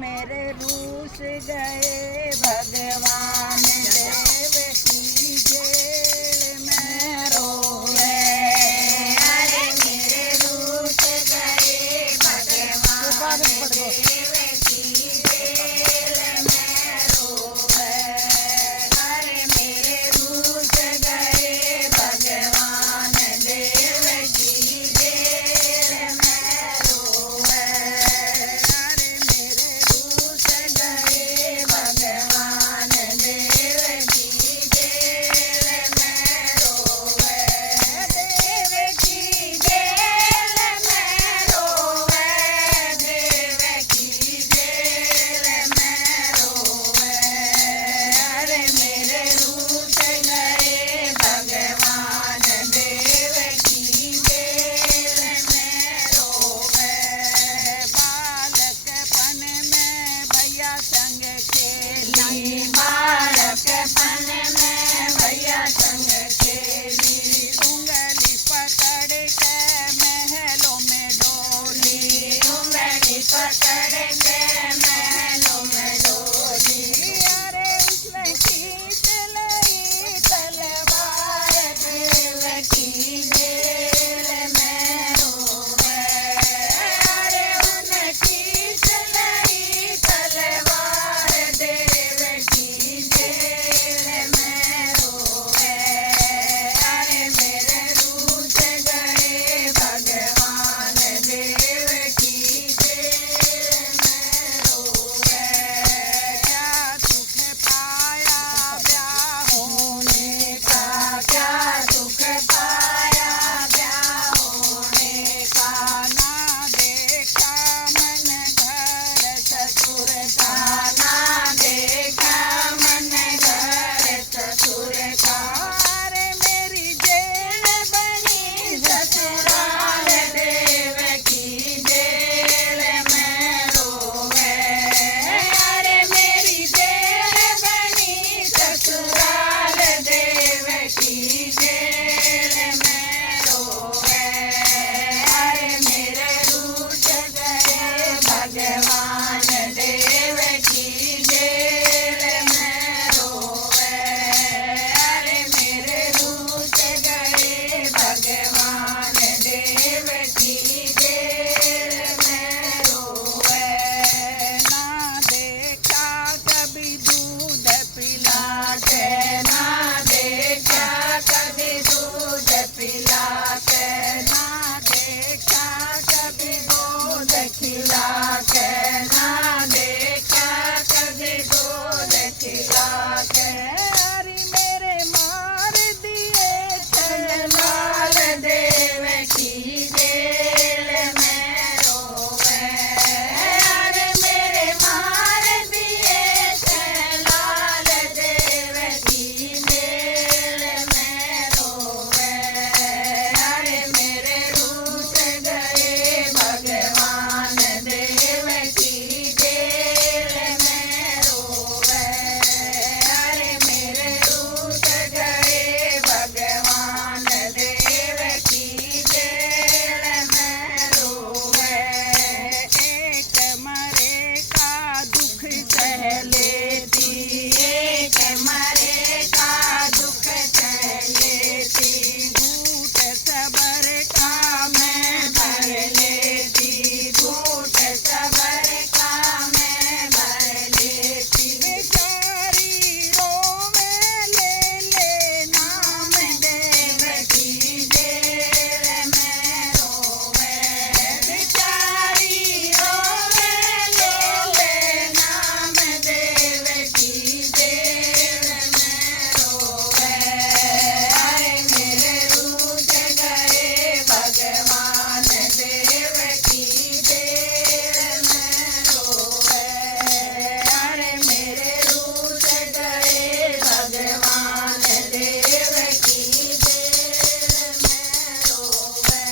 मेरे रूस गए भगवान देव की जेल में रोए। अरे मेरे रूस गए भगवान देव की जेल में रोए। अरे मेरे रूस गए भगवान देव की जेल में रोए। अरे मेरे रूस गए भगवान देव की जेल में रोए। देव की जेल में रोए। देव की जेल में रोए। अरे मेरे रूस गए भगवान देव की जेल में रोए। बालकपन में भैया संग खेली। बालकपन में भैया संग खेली। उंगली पकड़ के महलों में डोली। उंगली पकड़ के महलों में डोली। अरे उसने खींच ली तलवार देव की जेल में रोए। अरे उसने खींच ली तलवार देव की जेल में रोए। अरे मेरे रूस गए भगवान देव की जेल में रोए। क्या सुख पाया ब्याह होने का। क्या सुख पाया ब्याह होने का। ना देखा मन घर ससुर का। ना देखा मन घर ससुर का। अरे मेरी जेल बनी ससुराल देव की जेल में रोए। अरे मेरी जेल बनी ससुराल देव की जेल में रोए। अरे मेरे रूस गए भगवान देव की जेल में रोए। अरे मेरे रूस गए भगवान देव की जेल में रोए। ना देखा कभी दूध पिला के। ना देखा कभी दूध पिला के। ना देखा कभी दूध खिला के। ना देखा कभी दूध खिला के। अरे मेरे मार दिए लाल देव की जेल में रोए। अरे मेरे मार दिए लाल देव की जेल में रोए। अरे मेरे रूस गए भगवान देव की जेल में रोए। अरे मेरे रूस गए भगवान देव की जेल में रोए। एक मरे का दुख सह लेती। एक मरे का दुख सह लेती। घूट सबर का मैं भर लेती। घूट सबर का मैं भर लेती। बेचारी रोवे ले नाम देव की जेल में रोवे। बेचारी रोवे ले नाम देव की जेल में रोवे। अरे मेरे रूस गए भगवान देव की जेल में रोए। अरे मेरे रूस गए भगवान देव की जेल में रोए।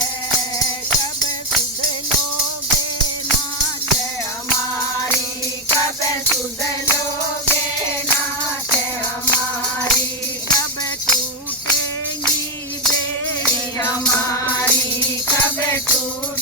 कब सुध लोगे नाथ हमारी। कब सुध लोगे नाथ हमारी। कब टूटेंगी बेड़ी हमारी। कब टूट